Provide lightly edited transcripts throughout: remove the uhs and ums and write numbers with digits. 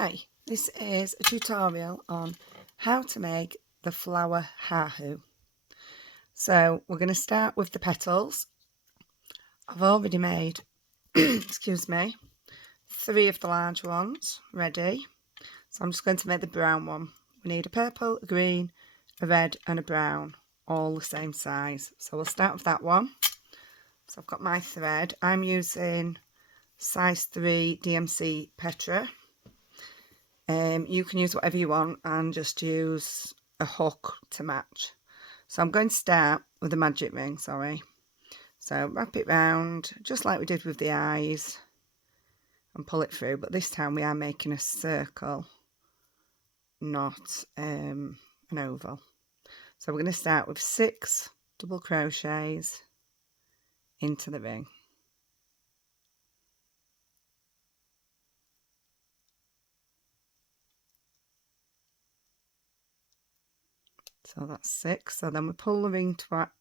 Hi, this is a tutorial on how to make the flower Haahoo. So we're going to start with the petals. I've already made, excuse me, 3 of the large ones ready. So I'm just going to make the brown one. We need a purple, a green, a red and a brown, all the same size. So we'll start with that one. So I've got my thread. I'm using size 3 DMC Petra. You can use whatever you want and just use a hook to match. So I'm going to start with a magic ring, So wrap it round just like we did with the eyes and pull it through, but this time we are making a circle, not an oval. So we're going to start with 6 double crochets into the ring. So that's 6. So then we pull the ring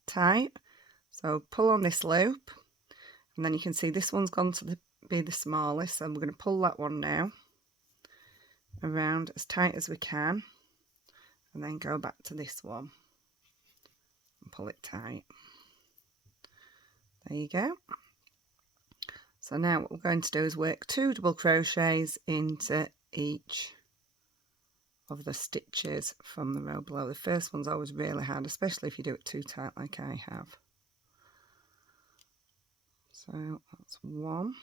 tight. So pull on this loop, and then you can see this one's gone to be the smallest. So we're going to pull that one now around as tight as we can, and then go back to this one and pull it tight. There you go. So now what we're going to do is work 2 double crochets into each of the stitches from the row below. The first one's always really hard, especially if you do it too tight like I have. So that's 1,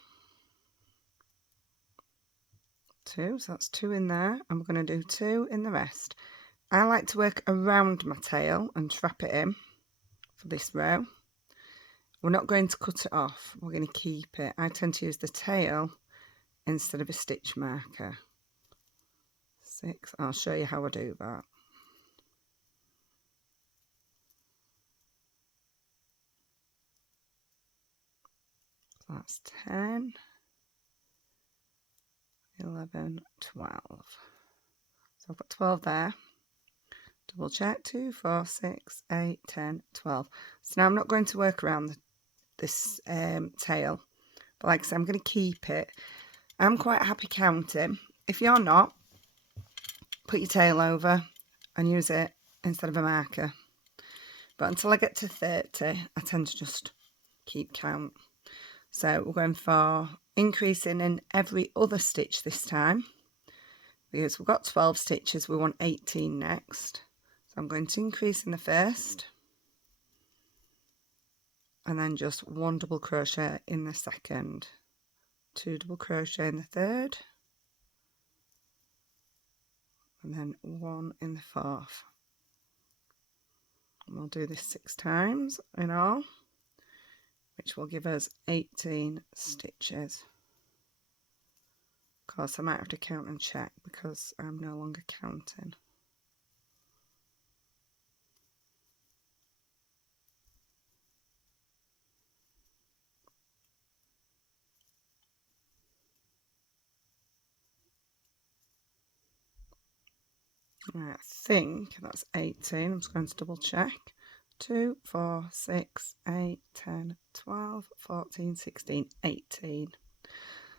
2, so that's 2 in there, and we're going to do 2 in the rest. I like to work around my tail and trap it in for this row. We're not going to cut it off, we're going to keep it. I tend to use the tail instead of a stitch marker. 6, I'll show you how I do that. So that's 10, 11, 12. So I've got 12 there. Double check, 2, 4, 6, 8, 10, 12. So now I'm not going to work around this tail, but like I said, I'm going to keep it. I'm quite happy counting. If you're not, put your tail over and use it instead of a marker. But until I get to 30, I tend to just keep count. So we're going for increasing in every other stitch this time. Because we've got 12 stitches, we want 18 next. So I'm going to increase in the first. And then just 1 double crochet in the second. 2 double crochet in the third. And then 1 in the fourth. And we'll do this 6 times in all, which will give us 18 stitches. Of course, I might have to count and check because I'm no longer counting. Right, I think that's 18. I'm just going to double check. 2, 4, 6, 8, 10, 12, 14, 16, 18.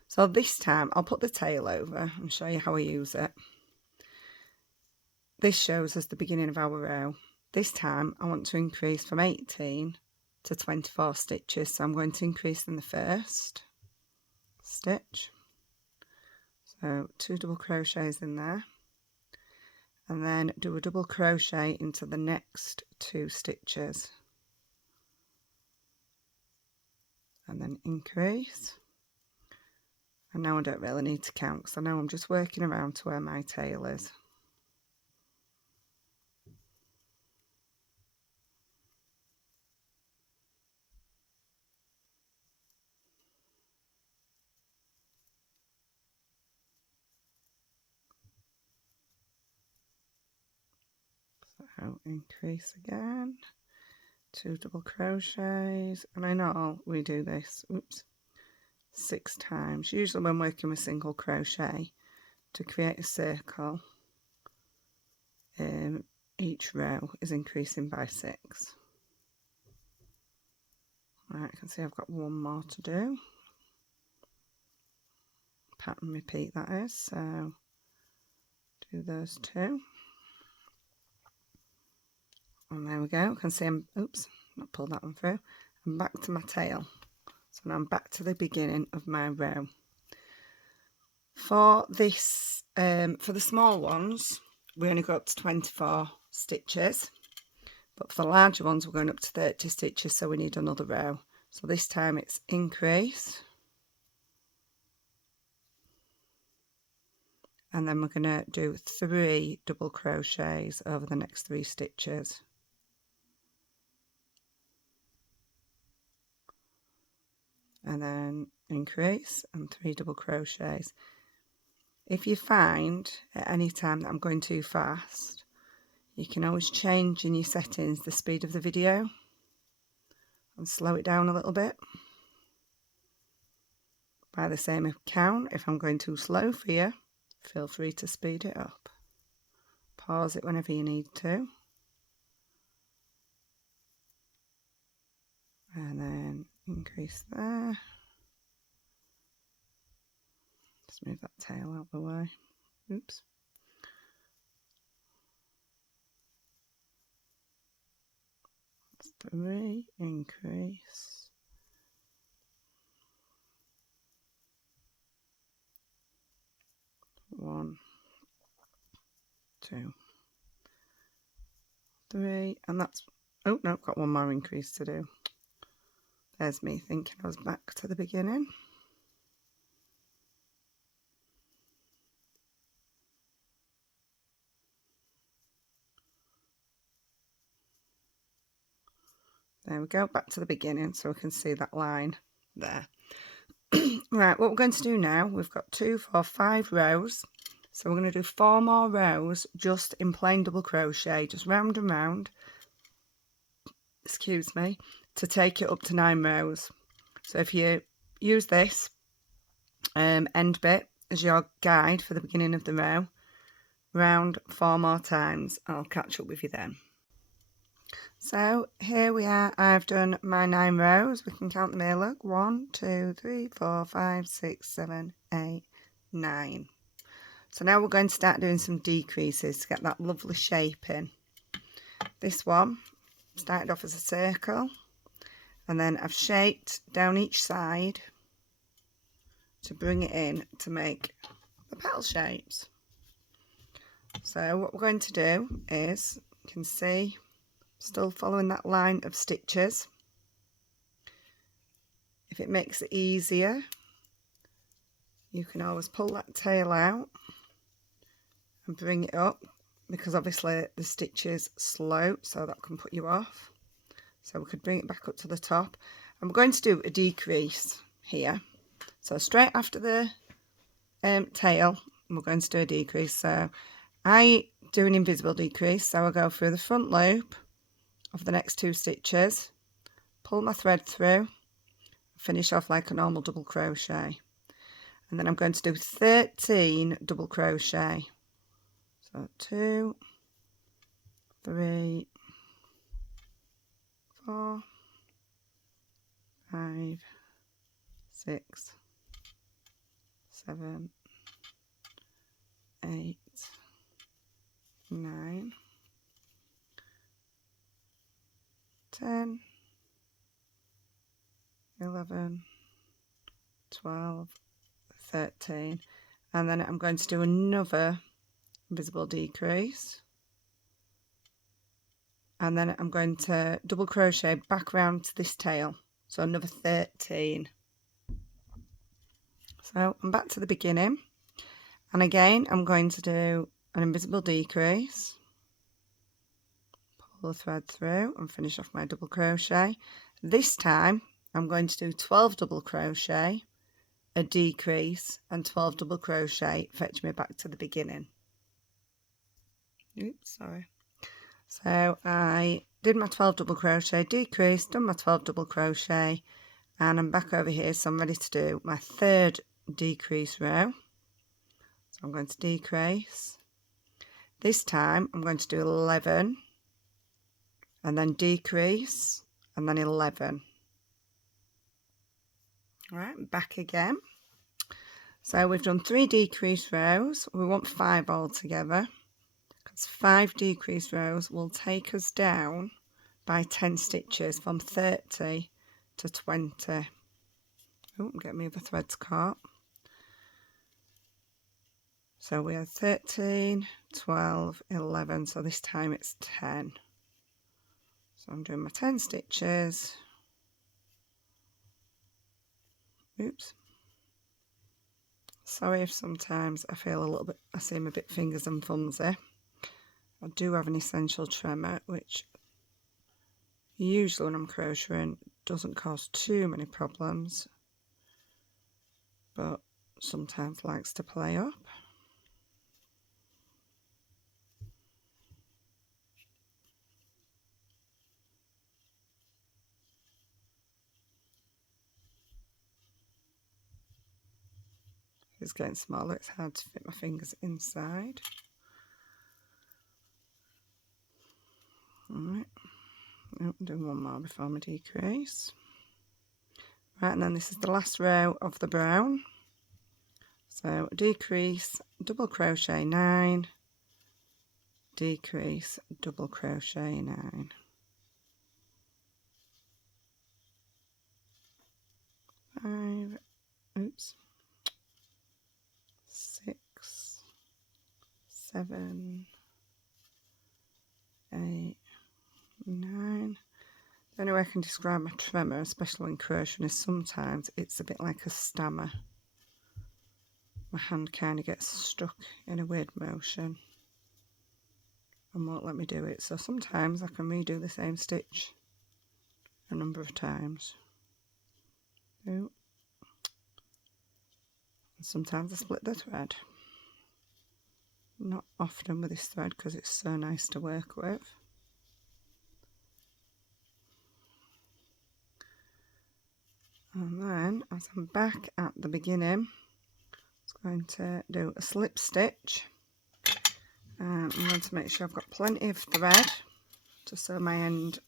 So this time I'll put the tail over and show you how I use it. This shows us the beginning of our row. This time I want to increase from 18 to 24 stitches. So I'm going to increase in the first stitch. So 2 double crochets in there. And then do a double crochet into the next 2 stitches. And then increase. And now I don't really need to count because I know I'm just working around to where my tail is. So increase again, 2 double crochets, and I know we do this, 6 times, usually when working with single crochet, to create a circle. Each row is increasing by 6. Right, you can see I've got 1 more to do. Pattern repeat that is, so do those two. And there we go. You can see I'm, oops, not pulled that one through. I'm back to my tail. So now I'm back to the beginning of my row. For this, for the small ones, we only go up to 24 stitches. But for the larger ones, we're going up to 30 stitches, so we need another row. So this time it's increase. And then we're going to do 3 double crochets over the next 3 stitches. And then increase and 3 double crochets. If you find at any time that I'm going too fast, you can always change in your settings the speed of the video and slow it down a little bit. By the same account, if I'm going too slow for you, feel free to speed it up. Pause it whenever you need to. And then increase there. Just move that tail out of the way. Oops. That's 3, increase. One, 2, 3, and that's, oh no, got one more increase to do. There's me thinking I was back to the beginning. There we go, back to the beginning, so we can see that line there. Right, what we're going to do now, we've got 2, 4, 5 rows. So we're going to do 4 more rows just in plain double crochet, just round and round, excuse me, to take it up to 9 rows. So if you use this end bit as your guide for the beginning of the row, round 4 more times. I'll catch up with you then. So here we are, I've done my 9 rows. We can count them here, look, 1, 2, 3, 4, 5, 6, 7, 8, 9. So now we're going to start doing some decreases to get that lovely shape in. This one started off as a circle, and then I've shaped down each side to bring it in to make the petal shapes. So what we're going to do is, you can see, still following that line of stitches. If it makes it easier, you can always pull that tail out and bring it up, because obviously the stitch is slope, so that can put you off. So we could bring it back up to the top, and we're going to do a decrease here. So straight after the tail, we're going to do a decrease. So I do an invisible decrease, so I go through the front loop of the next 2 stitches, pull my thread through, finish off like a normal double crochet, and then I'm going to do 13 double crochet. So 2, 3, 4, 5, 6, 7, 8, 9, 10, 11, 12, 13, and then I'm going to do another invisible decrease, and then I'm going to double crochet back around to this tail, so another 13. So I'm back to the beginning, and again I'm going to do an invisible decrease, pull the thread through and finish off my double crochet. This time I'm going to do 12 double crochet, a decrease, and 12 double crochet, fetch me back to the beginning. Oops, sorry. So I did my 12 double crochet, decrease, done my 12 double crochet, and I'm back over here, so I'm ready to do my 3rd decrease row. So I'm going to decrease. This time I'm going to do 11, and then decrease, and then 11. All right, back again. So we've done 3 decreased rows. We want 5 altogether, because 5 decreased rows will take us down by 10 stitches from 30 to 20. Oh, get me the threads caught. So we have 13, 12, 11, so this time it's 10. So I'm doing my 10 stitches. Oops. Sorry if sometimes I feel a little bit, I seem a bit fingers and thumbsy. I do have an essential tremor, which usually when I'm crocheting doesn't cause too many problems, but sometimes likes to play up. It's getting smaller, it's hard to fit my fingers inside. Alright, I'll do one more before my decrease. Right, and then this is the last row of the brown. So decrease, double crochet 9, decrease, double crochet 9. 5, oops, 6, 7, 8, 9. The only way I can describe my tremor, especially when crocheting, is sometimes it's a bit like a stammer. My hand kind of gets stuck in a weird motion and won't let me do it. So sometimes I can redo the same stitch a number of times. And sometimes I split the thread. Not often with this thread because it's so nice to work with. And then as I'm back at the beginning, I'm going to do a slip stitch. I'm going to make sure I've got plenty of thread to sew my end,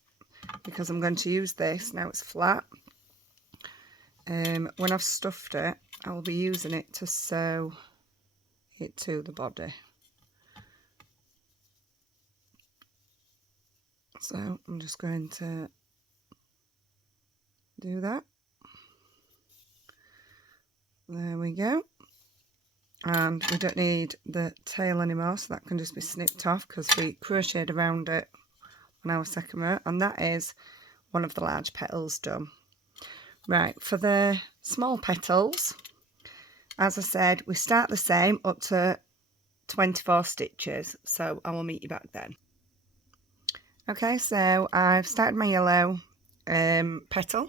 because I'm going to use this, now it's flat. When I've stuffed it, I will be using it to sew it to the body. So I'm just going to do that. There we go. And we don't need the tail anymore, so that can just be snipped off because we crocheted around it on our second row, and that is one of the large petals done. Right, for the small petals, as I said, we start the same up to 24 stitches, so I will meet you back then. Okay, so I've started my yellow petal,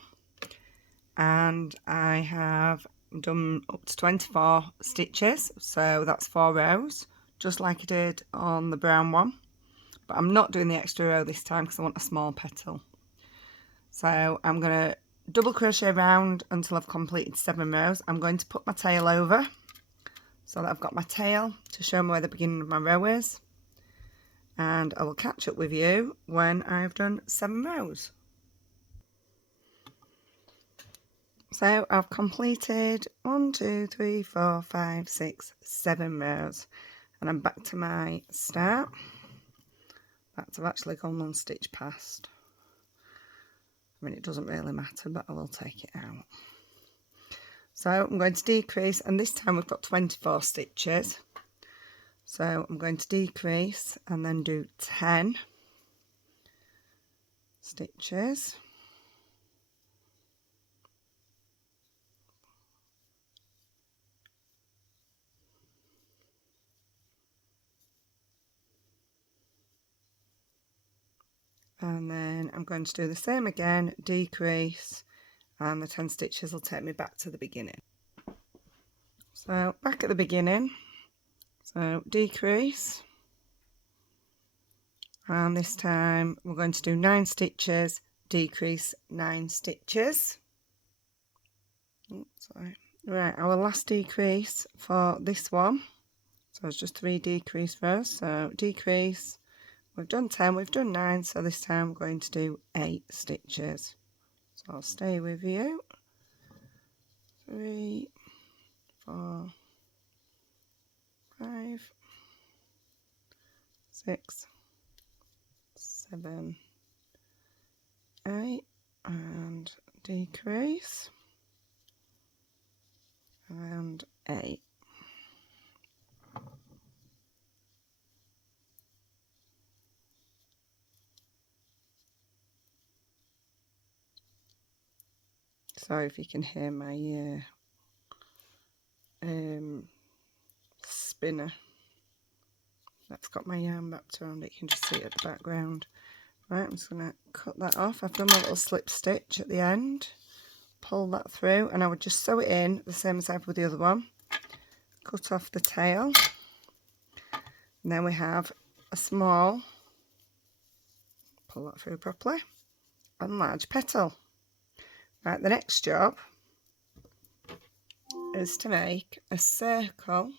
and I have done up to 24 stitches, so that's 4 rows, just like I did on the brown one, but I'm not doing the extra row this time because I want a small petal. So I'm going to double crochet around until I've completed 7 rows. I'm going to put my tail over so that I've got my tail to show me where the beginning of my row is, and I will catch up with you when I've done 7 rows. So I've completed 1, 2, 3, 4, 5, 6, 7 rows, and I'm back to my start. I've actually gone 1 stitch past. I mean, it doesn't really matter, but I will take it out. So I'm going to decrease, and this time we've got 24 stitches. So I'm going to decrease and then do 10 stitches. And then I'm going to do the same again, decrease, and the 10 stitches will take me back to the beginning. So back at the beginning, so decrease, and this time we're going to do 9 stitches, decrease 9 stitches. Oops, sorry. Right, our last decrease for this one, so it's just 3 decrease rows, so decrease. We've done 10, we've done 9, so this time we're going to do 8 stitches. So I'll stay with you. 3, 4, 5, 6, 7, 8, and decrease, and 8. Sorry if you can hear my spinner that's got my yarn wrapped around it. You can just see it at the background. Right, I'm just going to cut that off. I've done my little slip stitch at the end, pull that through, and I would just sew it in the same as I have with the other one. Cut off the tail, and then we have a small, pull that through properly, and large petal. Right, the next job is to make a circle.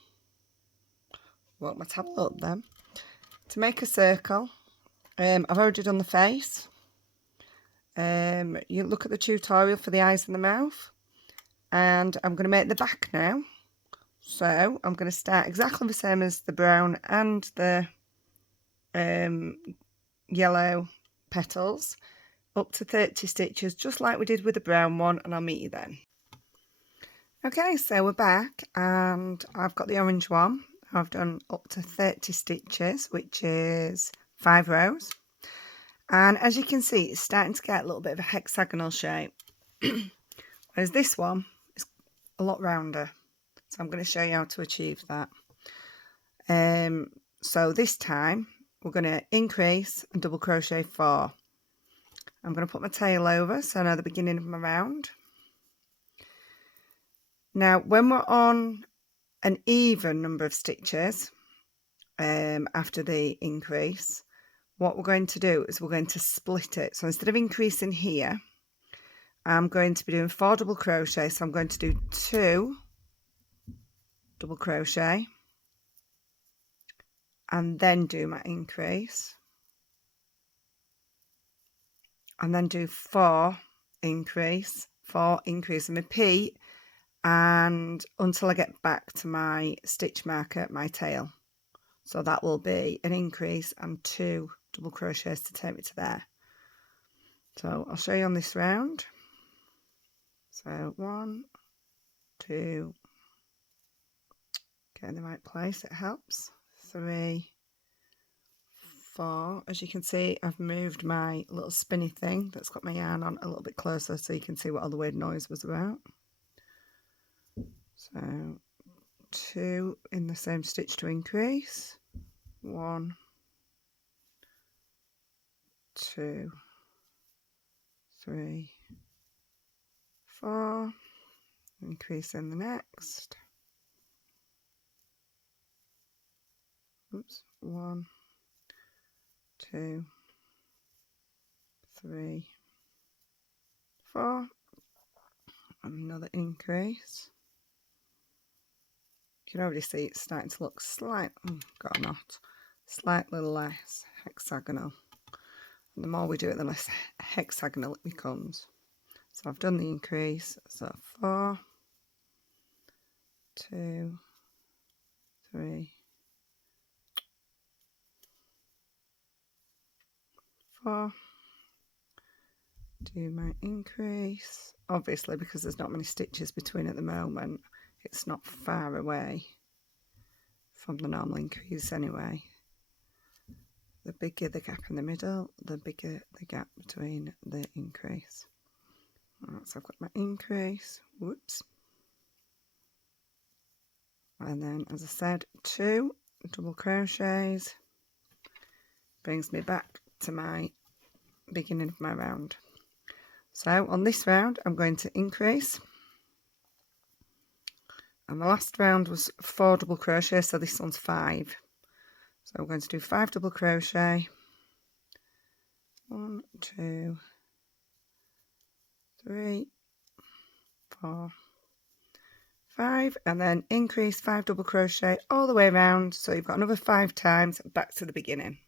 Woke my tablet up then. To make a circle, I've already done the face. You look at the tutorial for the eyes and the mouth, and I'm going to make the back now. So I'm going to start exactly the same as the brown and the yellow petals, up to 30 stitches, just like we did with the brown one, and I'll meet you then. Okay, so we're back, and I've got the orange one. I've done up to 30 stitches, which is 5 rows. And as you can see, it's starting to get a little bit of a hexagonal shape. Whereas this one is a lot rounder. So I'm going to show you how to achieve that. So this time, we're going to increase and double crochet 4. I'm going to put my tail over, so I know the beginning of my round. Now, when we're on an even number of stitches after the increase, what we're going to do is we're going to split it. So instead of increasing here, I'm going to be doing 4 double crochet. So I'm going to do 2 double crochet and then do my increase, and then do 4 increase, 4 increase, and repeat, and until I get back to my stitch marker, my tail. So that will be an increase and 2 double crochets to take me to there. So I'll show you on this round. So 1, 2, get in the right place, it helps. 3, 4. As you can see, I've moved my little spinny thing that's got my yarn on a little bit closer so you can see what all the weird noise was about. So 2 in the same stitch to increase. 1, 2, 3, 4. Increase in the next. Oops. 1, 2, 3, 4. Another increase. You can already see it's starting to look slightly less hexagonal. And the more we do it, the less hexagonal it becomes. So I've done the increase. So 4, 2, 3, 4. Do my increase. Obviously, because there's not many stitches between at the moment, it's not far away from the normal increase anyway. The bigger the gap in the middle, the bigger the gap between the increase. Right, so I've got my increase. Whoops. And then, as I said, 2 double crochets brings me back to my beginning of my round. So on this round, I'm going to increase. And the last round was 4 double crochet, so this one's 5. So I'm going to do 5 double crochet. 1, 2, 3, 4, 5, and then increase 5 double crochet all the way around, so you've got another 5 times back to the beginning.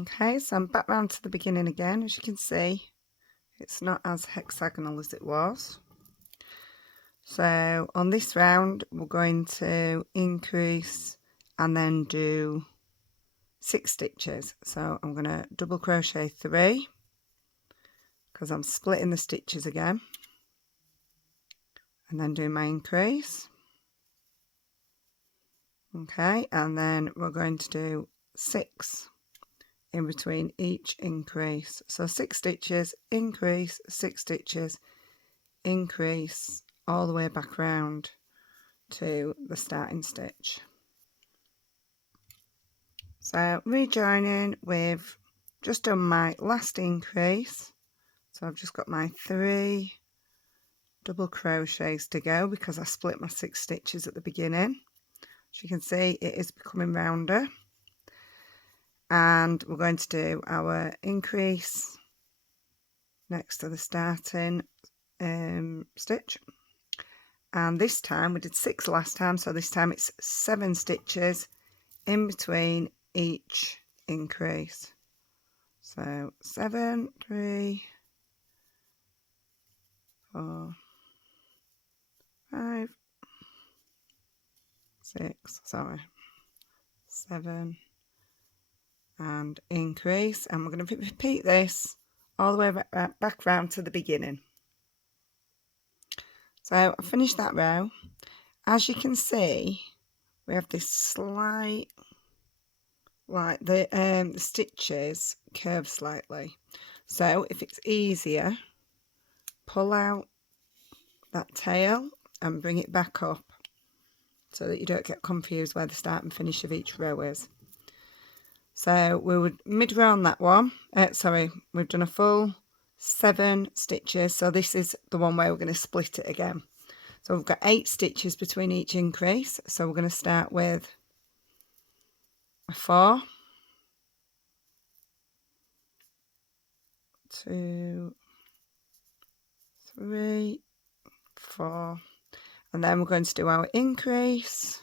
Okay, so I'm back round to the beginning again. As you can see, it's not as hexagonal as it was. So on this round we're going to increase and then do 6 stitches. So I'm going to double crochet 3 because I'm splitting the stitches again, and then do my increase. Okay, and then we're going to do 6 in between each increase. So 6 stitches, increase, 6 stitches, increase, all the way back round to the starting stitch. So rejoining, with just done my last increase. So I've just got my 3 double crochets to go because I split my 6 stitches at the beginning. As you can see, it is becoming rounder, and we're going to do our increase next to the starting stitch, and this time we did 6 last time, so this time it's 7 stitches in between each increase. So 7, 3, 4, 5, 6, sorry, 7, and increase, and we're going to repeat this all the way back round to the beginning. So I finished that row. As you can see, we have this slight, like the stitches curve slightly. So if it's easier, pull out that tail and bring it back up so that you don't get confused where the start and finish of each row is. So we would mid-row on that one. Sorry, we've done a full 7 stitches. So this is the one where we're going to split it again. So we've got 8 stitches between each increase. So we're going to start with a 4, 2, 3, 4, and then we're going to do our increase,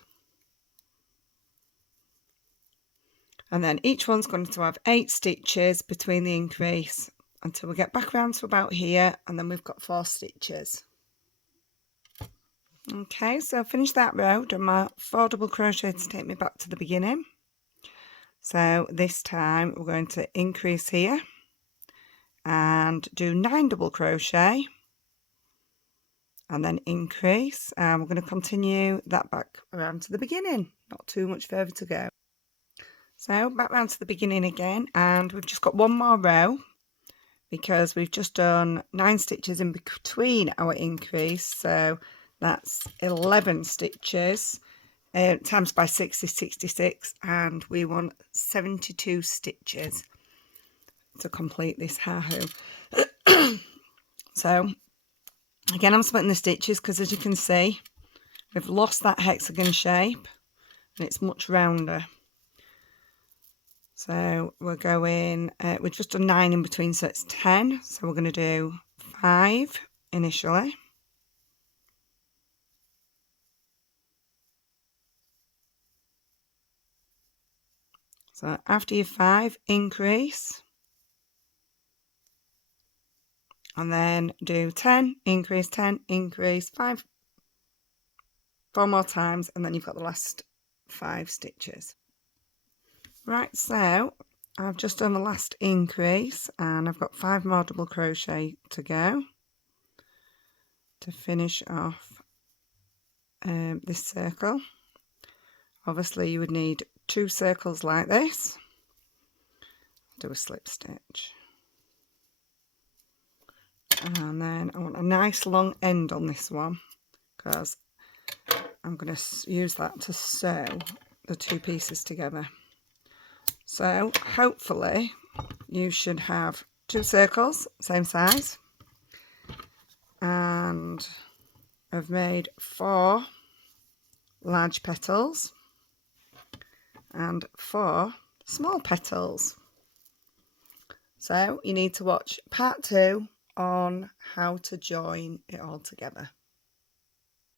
and then each one's going to have 8 stitches between the increase until we get back around to about here, and then we've got 4 stitches. Okay, so finish that row, done my 4 double crochet to take me back to the beginning. So this time we're going to increase here and do 9 double crochet, and then increase, and we're going to continue that back around to the beginning, not too much further to go. So back round to the beginning again, and we've just got one more row because we've just done 9 stitches in between our increase, so that's 11 stitches. Times by 6 is 66, and we want 72 stitches to complete this Haahoo. So again, I'm splitting the stitches because, as you can see, we've lost that hexagon shape and it's much rounder. So we're going, we've just done 9 in between, so it's 10. So we're going to do 5 initially. So after your 5, increase, and then do 10, increase, 10, increase, 5, 4 more times, and then you've got the last 5 stitches. Right, so I've just done the last increase, and I've got 5 more double crochet to go to finish off this circle. Obviously you would need 2 circles like this. Do a slip stitch, and then I want a nice long end on this one because I'm going to use that to sew the 2 pieces together. So hopefully you should have 2 circles, same size, and I've made 4 large petals and 4 small petals. So you need to watch part 2 on how to join it all together.